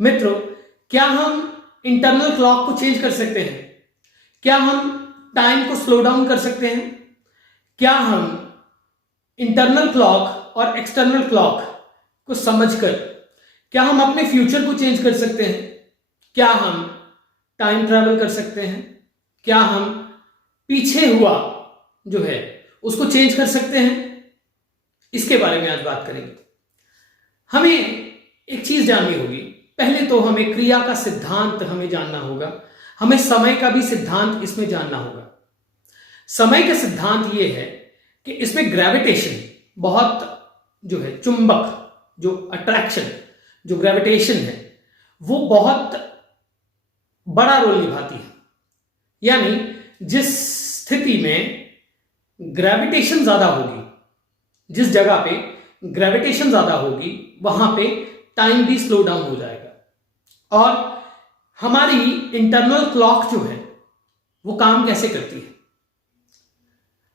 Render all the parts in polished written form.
मित्रों, क्या हम इंटरनल क्लॉक को चेंज कर सकते हैं? क्या हम टाइम को स्लो डाउन कर सकते हैं? क्या हम इंटरनल क्लॉक और एक्सटर्नल क्लॉक को समझकर क्या हम अपने फ्यूचर को चेंज कर सकते हैं? क्या हम टाइम ट्रैवल कर सकते हैं? क्या हम पीछे हुआ जो है उसको चेंज कर सकते हैं? इसके बारे में आज बात करेंगे। हमें एक चीज जाननी होगी। पहले तो हमें क्रिया का सिद्धांत हमें जानना होगा। हमें समय का भी सिद्धांत इसमें जानना होगा। समय का सिद्धांत यह है कि इसमें ग्रेविटेशन बहुत जो है, चुंबक जो अट्रैक्शन जो ग्रेविटेशन है वो बहुत बड़ा रोल निभाती है। यानी जिस स्थिति में ग्रेविटेशन ज्यादा होगी, जिस जगह पे ग्रेविटेशन ज्यादा होगी, वहां पे टाइम भी स्लो डाउन हो जाएगा। और हमारी इंटरनल क्लॉक जो है वो काम कैसे करती है?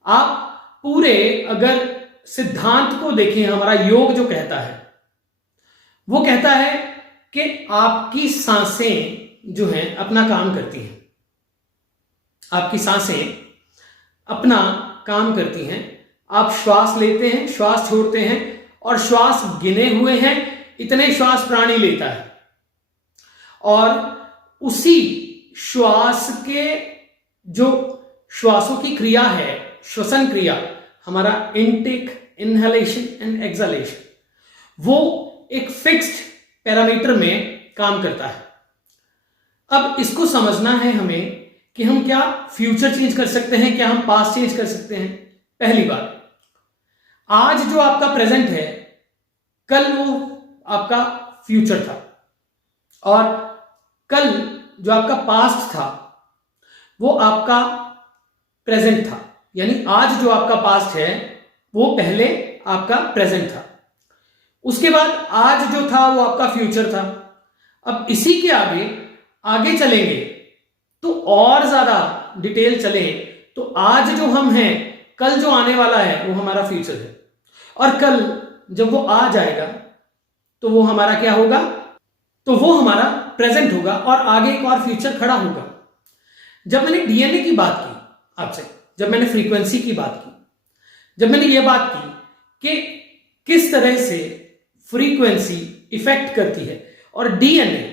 आप पूरे अगर सिद्धांत को देखें, हमारा योग जो कहता है वो कहता है कि आपकी सांसें जो हैं अपना काम करती हैं। आपकी सांसें अपना काम करती हैं। आप श्वास लेते हैं, श्वास छोड़ते हैं, और श्वास गिने हुए हैं, इतने श्वास प्राणी लेता है। और उसी श्वास के जो श्वासों की क्रिया है, श्वसन क्रिया, हमारा इनटेक, इनहेलेशन एंड एक्सहेलेशन, वो एक फिक्स्ड पैरामीटर में काम करता है। अब इसको समझना है हमें कि हम क्या फ्यूचर चेंज कर सकते हैं, क्या हम पास्ट चेंज कर सकते हैं। पहली बात, आज जो आपका प्रेजेंट है, कल वो आपका फ्यूचर था, और कल जो आपका पास्ट था वो आपका प्रेजेंट था। यानी आज जो आपका पास्ट है वो पहले आपका प्रेजेंट था, उसके बाद आज जो था वो आपका फ्यूचर था। अब इसी के आगे आगे चलेंगे तो और ज्यादा डिटेल चले तो आज जो हम हैं, कल जो आने वाला है वो हमारा फ्यूचर है, और कल जब वो आ जाएगा तो वो हमारा क्या होगा? तो वो हमारा प्रेजेंट होगा, और आगे एक और फ्यूचर खड़ा होगा। जब मैंने डीएनए की बात की आपसे, जब मैंने फ्रीक्वेंसी की बात की, जब मैंने ये बात की कि किस तरह से फ्रीक्वेंसी इफेक्ट करती है, और डीएनए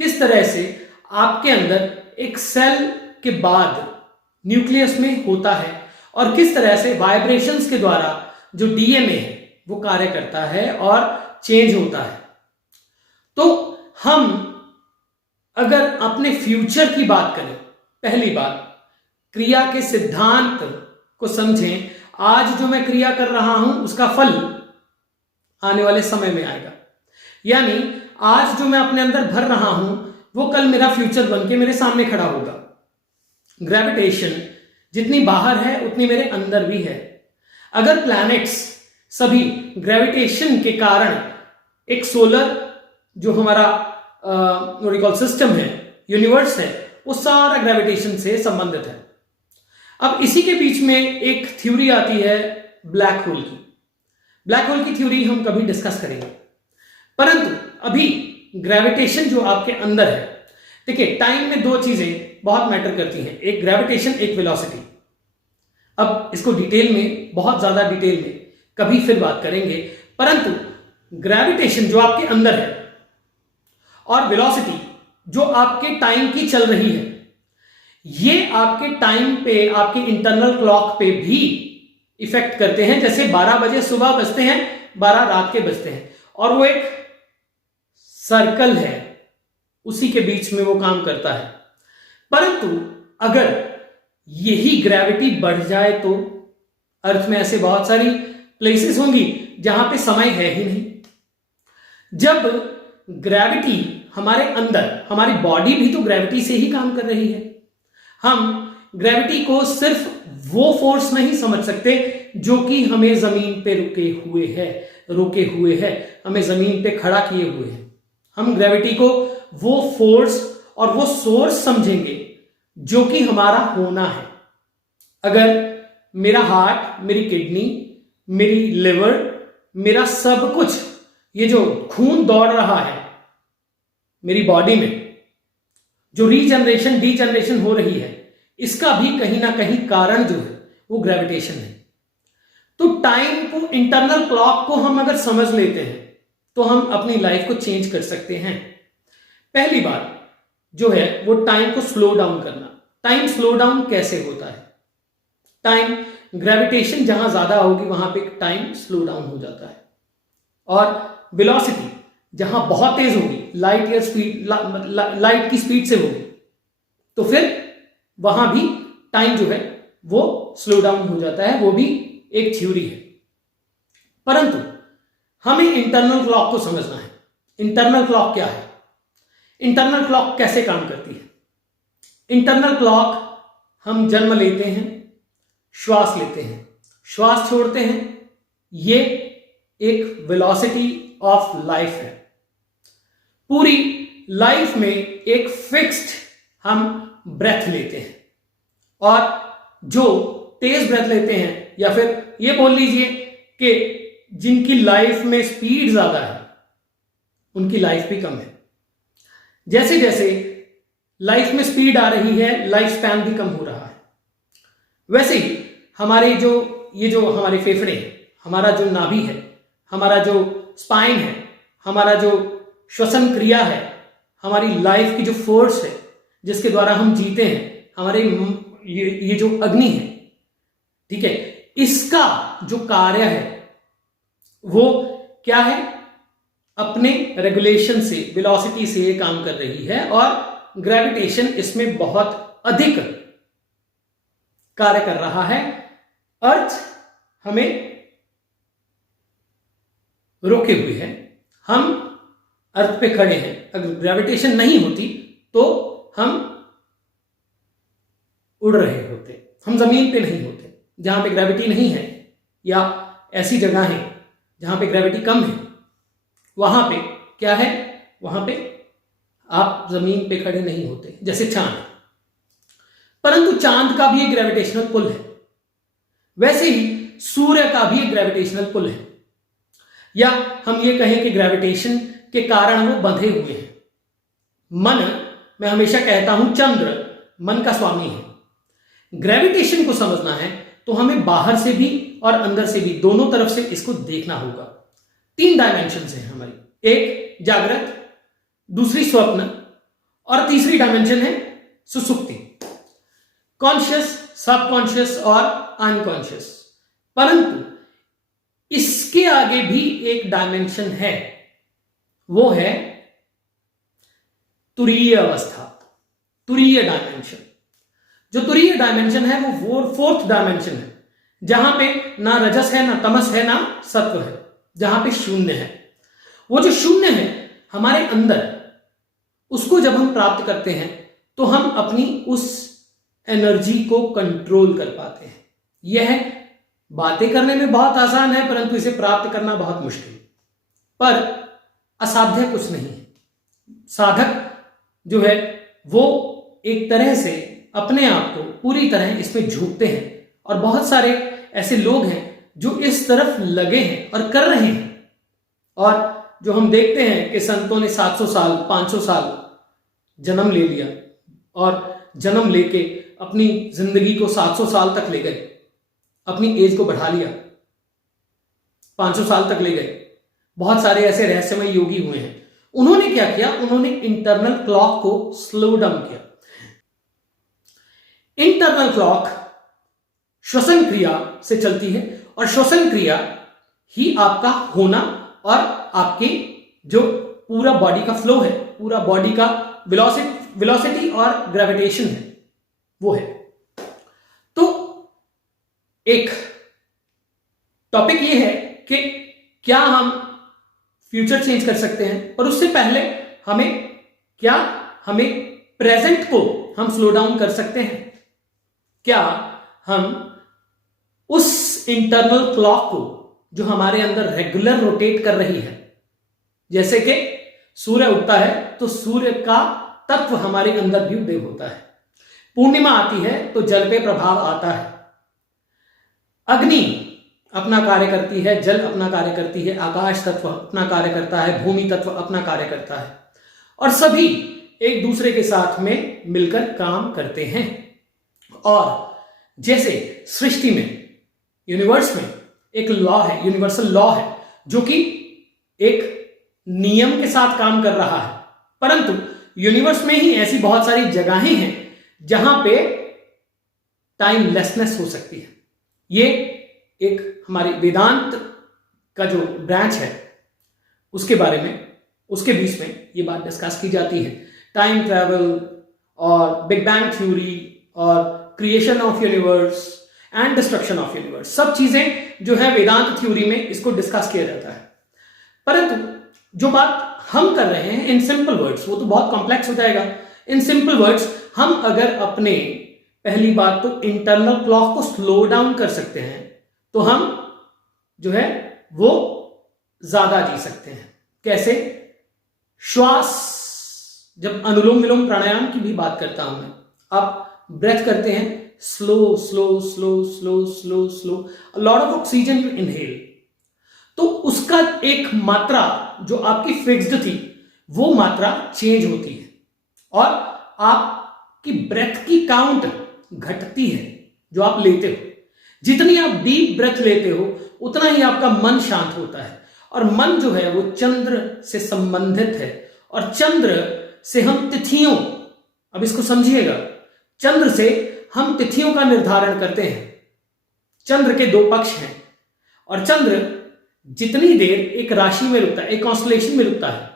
किस तरह से आपके अंदर एक सेल के बाद न्यूक्लियस में होता है, और किस तरह से वाइब्रेशंस के द्वारा जो डीएनए है वो कार्य करता है और चेंज होता है। तो हम अगर अपने फ्यूचर की बात करें, पहली बात क्रिया के सिद्धांत को समझें। आज जो मैं क्रिया कर रहा हूं उसका फल आने वाले समय में आएगा। यानी आज जो मैं अपने अंदर भर रहा हूं वो कल मेरा फ्यूचर बन के मेरे सामने खड़ा होगा। ग्रेविटेशन जितनी बाहर है उतनी मेरे अंदर भी है। अगर प्लैनेट्स सभी ग्रेविटेशन के कारण, एक सोलर जो हमारा सिस्टम है, यूनिवर्स है, वो सारा ग्रेविटेशन से संबंधित है। अब इसी के बीच में एक थ्योरी आती है ब्लैक होल की। ब्लैक होल की थ्योरी हम कभी डिस्कस करेंगे, परंतु अभी ग्रेविटेशन जो आपके अंदर है, देखिए टाइम में दो चीजें बहुत मैटर करती हैं, एक ग्रेविटेशन, एक वेलोसिटी। अब इसको डिटेल में, बहुत ज्यादा डिटेल में कभी फिर बात करेंगे, परंतु ग्रेविटेशन जो आपके अंदर है और वेलोसिटी जो आपके टाइम की चल रही है, ये आपके टाइम पे, आपके इंटरनल क्लॉक पे भी इफेक्ट करते हैं। जैसे 12 बजे सुबह बजते हैं, 12 रात के बजते हैं, और वो एक सर्कल है, उसी के बीच में वो काम करता है। परंतु अगर यही ग्रेविटी बढ़ जाए तो अर्थ में ऐसे बहुत सारी प्लेसेस होंगी जहां पे समय है ही नहीं। जब ग्रेविटी हमारे अंदर, हमारी बॉडी भी तो ग्रेविटी से ही काम कर रही है। हम ग्रेविटी को सिर्फ वो फोर्स नहीं समझ सकते जो कि हमें जमीन पे रोके हुए है, हमें जमीन पे खड़ा किए हुए है। हम ग्रेविटी को वो फोर्स और वो सोर्स समझेंगे जो कि हमारा होना है। अगर मेरा हार्ट, मेरी किडनी, मेरी लिवर, मेरा सब कुछ, ये जो खून दौड़ रहा है, मेरी बॉडी में जो रीजनरेशन डीजनरेशन हो रही है, इसका भी कहीं ना कहीं कारण जो है वो ग्रेविटेशन है। तो टाइम को, इंटरनल क्लॉक को हम अगर समझ लेते हैं तो हम अपनी लाइफ को चेंज कर सकते हैं। पहली बात जो है वो टाइम को स्लो डाउन करना। टाइम स्लो डाउन कैसे होता है? टाइम, ग्रेविटेशन जहां ज्यादा होगी वहां पे टाइम स्लो डाउन हो जाता है, और वेलोसिटी जहां बहुत तेज होगी, लाइट या स्पीड, लाइट की स्पीड से होगी, तो फिर वहां भी टाइम जो है वो स्लो डाउन हो जाता है। वो भी एक थ्योरी है। परंतु हमें इंटरनल क्लॉक को समझना है। इंटरनल क्लॉक क्या है? इंटरनल क्लॉक कैसे काम करती है? इंटरनल क्लॉक, हम जन्म लेते हैं, श्वास लेते हैं, श्वास छोड़ते हैं, ये एक वेलोसिटी ऑफ लाइफ है। पूरी लाइफ में एक फिक्स्ड हम ब्रेथ लेते हैं, और जो तेज ब्रेथ लेते हैं, या फिर ये बोल लीजिए कि जिनकी लाइफ में स्पीड ज्यादा है उनकी लाइफ भी कम है। जैसे जैसे लाइफ में स्पीड आ रही है, लाइफ स्पैन भी कम हो रहा है। वैसे ही हमारे जो हमारे फेफड़े हैं, हमारा जो नाभि है, हमारा जो स्पाइन है, हमारा जो श्वसन क्रिया है, हमारी लाइफ की जो फोर्स है जिसके द्वारा हम जीते हैं, हमारे ये जो अग्नि है, ठीक है, इसका जो कार्य है वो क्या है? अपने रेगुलेशन से, वेलोसिटी से ये काम कर रही है, और ग्रेविटेशन इसमें बहुत अधिक कार्य कर रहा है। अर्थ हमें रोके हुए है, हम अर्थ पे खड़े हैं। अगर ग्रेविटेशन नहीं होती तो हम उड़ रहे होते, हम जमीन पे नहीं होते। जहां पे ग्रेविटी नहीं है, या ऐसी जगह है जहां पे ग्रेविटी कम है, वहां पे क्या है? वहां पे आप जमीन पे खड़े नहीं होते, जैसे चांद। परंतु चांद का भी एक ग्रेविटेशनल पुल है, वैसे ही सूर्य का भी एक ग्रेविटेशनल पुल है, या हम ये कहें कि ग्रेविटेशन के कारण वो बंधे हुए हैं। मन, मैं हमेशा कहता हूं चंद्र मन का स्वामी है। ग्रेविटेशन को समझना है तो हमें बाहर से भी और अंदर से भी, दोनों तरफ से इसको देखना होगा। 3 डायमेंशन है हमारी, एक जागृत, दूसरी स्वप्न, और तीसरी डायमेंशन है सुसुप्ति, कॉन्शियस, सबकॉन्शियस और अनकॉन्शियस। परंतु इसके आगे भी एक डायमेंशन है, वो है तुरीय अवस्था, तुरीय डायमेंशन। जो तुरीय डायमेंशन है वो 4th डायमेंशन है, जहां पे ना रजस है, ना तमस है, ना सत्व है, जहां पे शून्य है। वो जो शून्य है हमारे अंदर, उसको जब हम प्राप्त करते हैं तो हम अपनी उस एनर्जी को कंट्रोल कर पाते हैं। यह बातें करने में बहुत आसान है, परंतु इसे प्राप्त करना बहुत मुश्किल, पर असाध्य कुछ नहीं है। साधक जो है वो एक तरह से अपने आप को पूरी तरह इसमें झोंकते हैं, और बहुत सारे ऐसे लोग हैं जो इस तरफ लगे हैं और कर रहे हैं। और जो हम देखते हैं कि संतों ने 700 साल 500 साल जन्म ले लिया, और जन्म लेके अपनी जिंदगी को 700 साल तक ले गए, अपनी एज को बढ़ा लिया, 500 साल तक ले गए। बहुत सारे ऐसे रहस्यमय योगी हुए हैं। उन्होंने क्या किया? उन्होंने इंटरनल क्लॉक को स्लो डाउन किया। इंटरनल क्लॉक श्वसन क्रिया से चलती है, और श्वसन क्रिया ही आपका होना और आपके जो पूरा बॉडी का फ्लो है, पूरा बॉडी का वेलोसिटी और ग्रेविटेशन है, वो है। तो एक टॉपिक ये है कि क्या हम फ्यूचर चेंज कर सकते हैं, और उससे पहले हमें प्रेजेंट को हम स्लो डाउन कर सकते हैं? क्या हम उस इंटरनल क्लॉक को जो हमारे अंदर रेगुलर रोटेट कर रही है, जैसे कि सूर्य उगता है तो सूर्य का तत्व हमारे अंदर भी उदय होता है, पूर्णिमा आती है तो जल पे प्रभाव आता है, अग्नि अपना कार्य करती है, जल अपना कार्य करती है, आकाश तत्व अपना कार्य करता है, भूमि तत्व अपना कार्य करता है, और सभी एक दूसरे के साथ में मिलकर काम करते हैं। और जैसे सृष्टि में, यूनिवर्स में एक लॉ है, यूनिवर्सल लॉ है, जो कि एक नियम के साथ काम कर रहा है, परंतु यूनिवर्स में ही ऐसी बहुत सारी जगहें हैं जहां पे टाइमलेसनेस हो सकती है। ये एक हमारी वेदांत का जो ब्रांच है उसके बारे में, उसके बीच में ये बात डिस्कस की जाती है। टाइम ट्रैवल और बिग बैंग थ्योरी और creation of universe and destruction of universe, सब चीजें जो है वेदांत थ्योरी में इसको डिस्कस किया जाता है। परंतु जो बात हम कर रहे हैं इन सिंपल वर्ड्स, वो तो बहुत कॉम्प्लेक्स हो जाएगा। इन सिंपल वर्ड्स हम अगर अपने, पहली बात तो इंटरनल क्लॉक को स्लो डाउन कर सकते हैं तो हम जो है वो ज्यादा जी सकते हैं। कैसे? श्वास, जब अनुलोम विलोम प्राणायाम की भी बात करता हूं मैं, आप ब्रेथ करते हैं slow slow slow slow slow slow, lot of oxygen you inhale, तो उसका एक मात्रा जो आपकी फिक्स्ड थी वो मात्रा चेंज होती है और आपकी ब्रेथ की काउंट घटती है जो आप लेते हो। जितनी आप डीप ब्रेथ लेते हो उतना ही आपका मन शांत होता है, और मन जो है वो चंद्र से संबंधित है, और चंद्र से हम तिथियों, अब इसको समझिएगा, चंद्र से हम तिथियों का निर्धारण करते हैं। चंद्र के दो पक्ष हैं और चंद्र जितनी देर एक राशि में रुकता है, एक कॉन्स्टलेशन में रुकता है,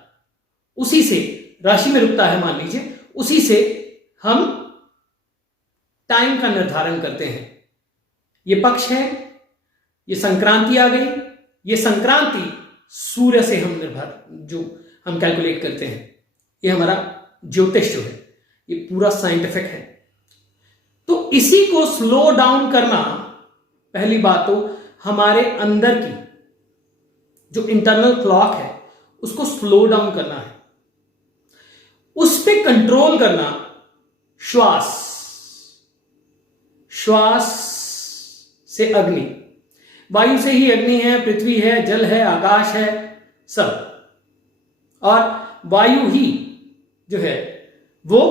उसी से, राशि में रुकता है मान लीजिए, उसी से हम टाइम का निर्धारण करते हैं। ये पक्ष है, ये संक्रांति आ गई, ये संक्रांति सूर्य से हम निर्भर, जो हम कैलकुलेट करते हैं, ये हमारा ज्योतिष जो है, ये पूरा साइंटिफिक है। तो इसी को स्लो डाउन करना, पहली बात तो हमारे अंदर की जो इंटरनल क्लॉक है उसको स्लो डाउन करना है, उस पे कंट्रोल करना। श्वास, श्वास से अग्नि, वायु से ही अग्नि है, पृथ्वी है, जल है, आकाश है, सब, और वायु ही जो है वो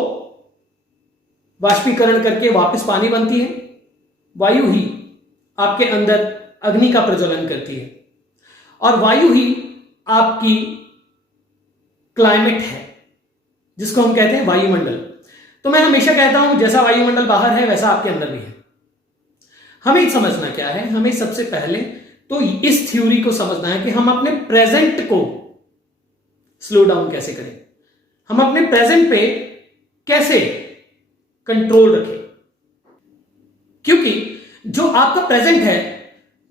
वाष्पीकरण करके वापस पानी बनती है, वायु ही आपके अंदर अग्नि का प्रज्वलन करती है, और वायु ही आपकी क्लाइमेट है जिसको हम कहते हैं वायुमंडल। तो मैं हमेशा कहता हूं जैसा वायुमंडल बाहर है वैसा आपके अंदर भी है। हमें समझना क्या है, हमें सबसे पहले तो इस थ्योरी को समझना है कि हम अपने प्रेजेंट को स्लो डाउन कैसे करें, हम अपने प्रेजेंट पे कैसे कंट्रोल रखें, क्योंकि जो आपका प्रेजेंट है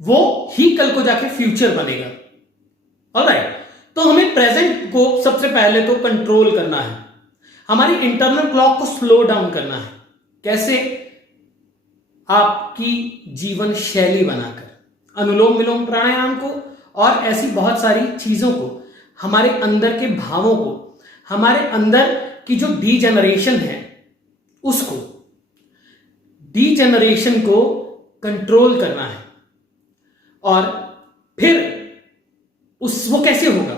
वो ही कल को जाके फ्यूचर बनेगा। ऑलराइट, तो हमें प्रेजेंट को सबसे पहले तो कंट्रोल करना है, हमारी इंटरनल क्लॉक को स्लो डाउन करना है। कैसे? आपकी जीवन शैली बनाकर, अनुलोम विलोम प्राणायाम को और ऐसी बहुत सारी चीजों को, हमारे अंदर के भावों को, हमारे अंदर की जो डीजेनरेशन है उसको, डीजेनरेशन को कंट्रोल करना है। और फिर वो कैसे होगा?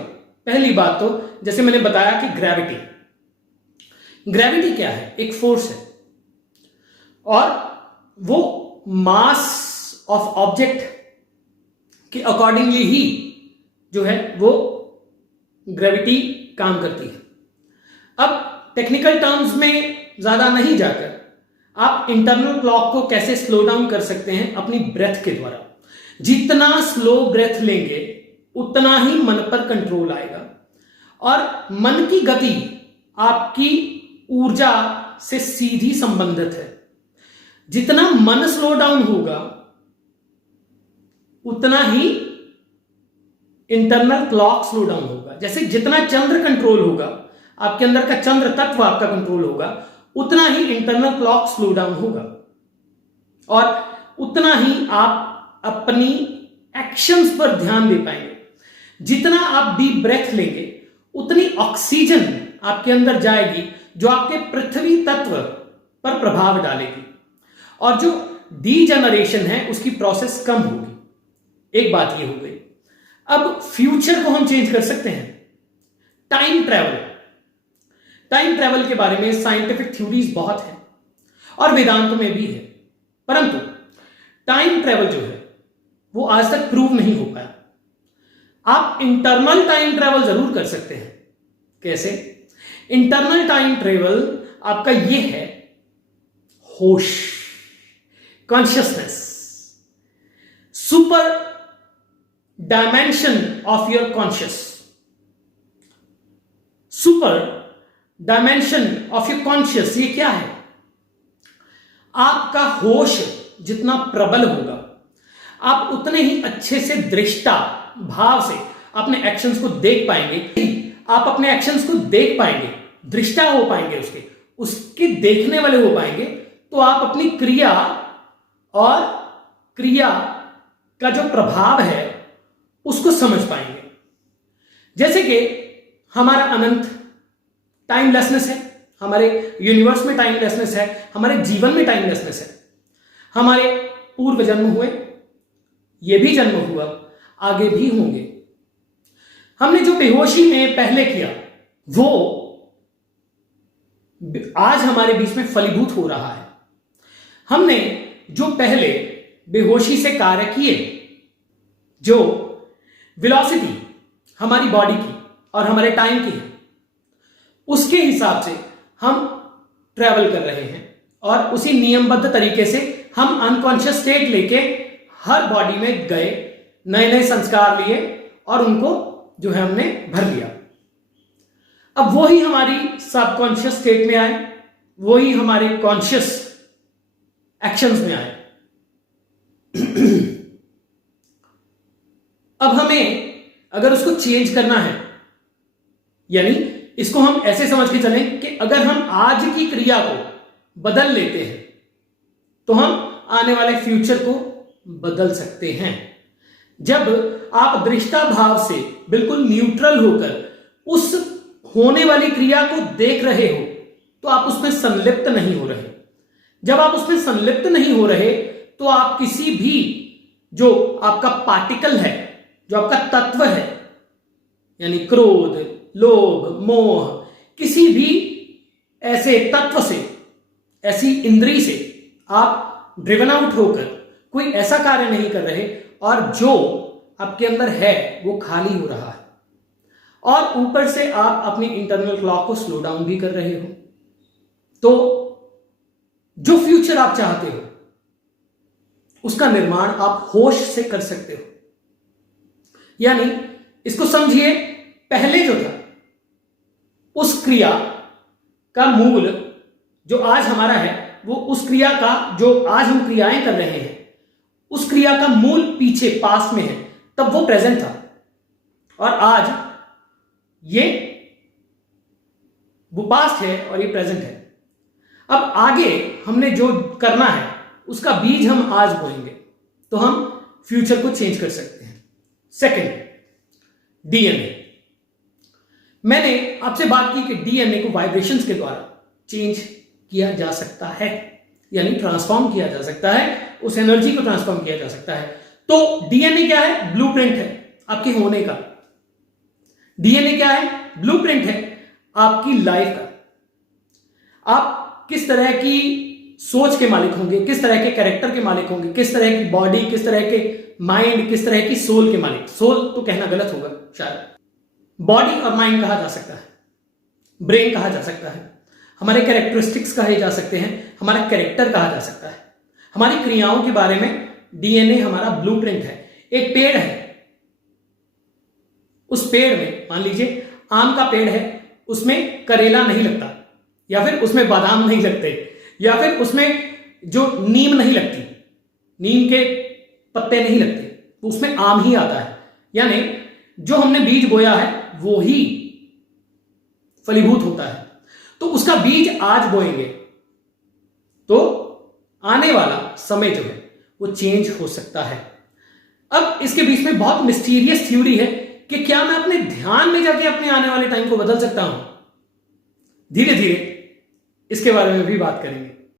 पहली बात तो जैसे मैंने बताया कि ग्रेविटी, ग्रेविटी क्या है? एक फोर्स है, और वो मास ऑफ ऑब्जेक्ट के अकॉर्डिंगली ही जो है वो ग्रेविटी काम करती है। अब टेक्निकल टर्म्स में ज्यादा नहीं जाकर आप इंटरनल क्लॉक को कैसे स्लो डाउन कर सकते हैं? अपनी ब्रेथ के द्वारा। जितना स्लो ब्रेथ लेंगे उतना ही मन पर कंट्रोल आएगा, और मन की गति आपकी ऊर्जा से सीधी संबंधित है। जितना मन स्लो डाउन होगा उतना ही इंटरनल क्लॉक स्लो डाउन होगा। जैसे जितना चंद्र कंट्रोल होगा, आपके अंदर का चंद्र तत्व आपका कंट्रोल होगा, उतना ही इंटरनल क्लॉक स्लो डाउन होगा, और उतना ही आप अपनी एक्शंस पर ध्यान दे पाएंगे। जितना आप डीप ब्रेथ लेंगे उतनी ऑक्सीजन आपके अंदर जाएगी जो आपके पृथ्वी तत्व पर प्रभाव डालेगी, और जो डीजेनरेशन है उसकी प्रोसेस कम होगी। एक बात ये हो गई। अब फ्यूचर को हम चेंज कर सकते हैं। टाइम ट्रैवल, टाइम ट्रेवल के बारे में साइंटिफिक थ्योरीज बहुत हैं और वेदांत में भी है, परंतु टाइम ट्रेवल जो है वो आज तक प्रूव नहीं हो पाया। आप इंटरनल टाइम ट्रेवल जरूर कर सकते हैं। कैसे? इंटरनल टाइम ट्रेवल आपका ये है होश, consciousness, super dimension of your conscious, super dimension of your conscious. ये क्या है? आपका होश जितना प्रबल होगा, आप उतने ही अच्छे से दृष्टा भाव से अपने एक्शंस को देख पाएंगे। आप अपने एक्शंस को देख पाएंगे, दृष्टा हो पाएंगे, उसके देखने वाले हो पाएंगे, तो आप अपनी क्रिया और क्रिया का जो प्रभाव है उसको समझ पाएंगे। जैसे कि हमारा अनंत टाइमलेसनेस है, हमारे यूनिवर्स में टाइमलेसनेस है, हमारे जीवन में टाइमलेसनेस है। हमारे पूर्व जन्म हुए, ये भी जन्म हुआ, आगे भी होंगे। हमने जो बेहोशी में पहले किया वो आज हमारे बीच में फलीभूत हो रहा है। हमने जो पहले बेहोशी से कार्य किए, जो वेलोसिटी हमारी बॉडी की और हमारे टाइम की है, उसके हिसाब से हम ट्रेवल कर रहे हैं और उसी नियमबद्ध तरीके से हम अनकॉन्शियस स्टेट लेके हर बॉडी में गए, नए नए संस्कार लिए और उनको जो है हमने भर लिया। अब वही हमारी सबकॉन्शियस स्टेट में आए, वही हमारे कॉन्शियस एक्शंस में आए। अब हमें अगर उसको चेंज करना है, यानी इसको हम ऐसे समझ के चलें कि अगर हम आज की क्रिया को बदल लेते हैं तो हम आने वाले फ्यूचर को बदल सकते हैं। जब आप दृष्टा भाव से बिल्कुल न्यूट्रल होकर उस होने वाली क्रिया को देख रहे हो तो आप उसमें संलिप्त नहीं हो रहे। जब आप उसमें संलिप्त नहीं हो रहे तो आप किसी भी जो आपका पार्टिकल है, जो आपका तत्व है, यानी क्रोध, लोभ, मोह, किसी भी ऐसे तत्व से, ऐसी इंद्री से आप ड्रिवन आउट होकर कोई ऐसा कार्य नहीं कर रहे और जो आपके अंदर है वो खाली हो रहा है। और ऊपर से आप अपनी इंटरनल क्लॉक को स्लो डाउन भी कर रहे हो। तो जो फ्यूचर आप चाहते हो उसका निर्माण आप होश से कर सकते हो। यानी इसको समझिए, पहले जो था उस क्रिया का मूल जो आज हमारा है, वो उस क्रिया का जो आज हम क्रियाएं कर रहे हैं उस क्रिया का मूल पीछे पास्ट में है, तब वो प्रेजेंट था और आज ये वो पास्ट है और ये प्रेजेंट है। अब आगे हमने जो करना है उसका बीज हम आज बोएंगे तो हम फ्यूचर को चेंज कर सकते हैं। Second, DNA. मैंने आपसे बात की कि डीएनए को वाइब्रेशंस के द्वारा चेंज किया जा सकता है, यानी ट्रांसफॉर्म किया जा सकता है, उस एनर्जी को ट्रांसफॉर्म किया जा सकता है। तो डीएनए क्या है? ब्लूप्रिंट है आपके होने का। डीएनए क्या है? ब्लूप्रिंट है आपकी लाइफ का। आप किस तरह की सोच के मालिक होंगे, किस तरह के कैरेक्टर के मालिक होंगे, किस तरह की बॉडी, किस तरह के माइंड, किस तरह की सोल के मालिक। सोल तो कहना गलत होगा शायद, बॉडी और माइंड कहा जा सकता है, ब्रेन कहा जा सकता है, हमारे कैरेक्टरिस्टिक्स कहे जा सकते हैं, हमारा कैरेक्टर कहा जा सकता है। हमारी क्रियाओं के बारे में डीएनए हमारा ब्लूप्रिंट है। एक पेड़ है, उस पेड़ में मान लीजिए आम का पेड़ है, उसमें करेला नहीं लगता, या फिर उसमें बादाम नहीं लगते, या फिर उसमें जो नीम नहीं लगती, नीम के पत्ते नहीं लगते, तो उसमें आम ही आता है। यानी जो हमने बीज बोया है वो ही फलीभूत होता है। तो उसका बीज आज बोएंगे तो आने वाला समय जो है वो चेंज हो सकता है। अब इसके बीच में बहुत मिस्टीरियस थ्योरी है कि क्या मैं अपने ध्यान में जाके अपने आने वाले टाइम को बदल सकता हूं। धीरे धीरे इसके बारे में भी बात करेंगे।